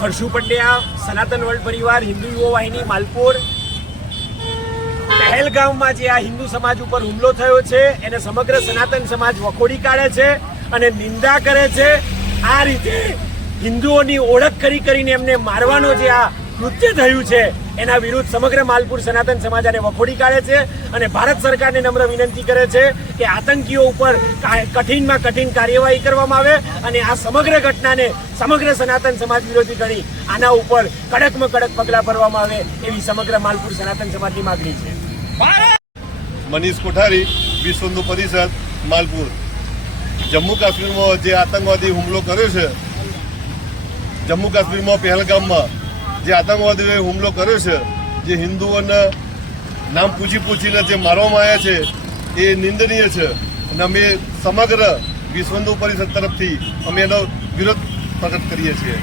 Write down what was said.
હર્ષુ પંડ્યા, સનાતન વર્લ્ડ પરિવાર, હિન્દુ યુવા વાહિની, માલપુર, પહેલગામમાં જે આ હિન્દુ સમાજ ઉપર હુમલો થયો છે એને સમગ્ર સનાતન સમાજ વખોડી કાઢે છે અને નિંદા કરે છે. આ રીતે હિન્દુઓની ઓળખ કરીને એમને મારવાનો જે આ કૃત્ય થયું છે એના વિરુદ્ધ સમગ્ર માલપુર સનાતન સમાજ આને વખોડી કાઢે છે અને ભારત સરકારને નમ્ર વિનંતી કરે છે કે આતંકીઓ ઉપર કઠિનમાં કઠિન કાર્યવાહી કરવામાં આવે અને આ સમગ્ર ઘટનાને સમગ્ર સનાતન સમાજ વિરોધી ગણી આના ઉપર કડકમાં કડક પગલાં ભરવામાં આવે એવી સમગ્ર માલપુર સનાતન સમાજની માગણી છે. મનીષ કોઠારી, વિશ્વ હિન્દુ પરિષદ, માલપુર. જમ્મુ કાશ્મીરમાં જે આતંકવાદી હુમલો કર્યો છે, જમ્મુ કાશ્મીરમાં પહેલગામમાં જે આતંકવાદીઓએ હુમલો કર્યો છે, જે હિન્દુઓના નામ પૂછીને જે મારવામાં આવ્યા છે એ નિંદનીય છે અને અમે સમગ્ર વિશ્વ હિન્દુ પરિષદ તરફથી અમે એનો વિરોધ પ્રગટ કરીએ છીએ.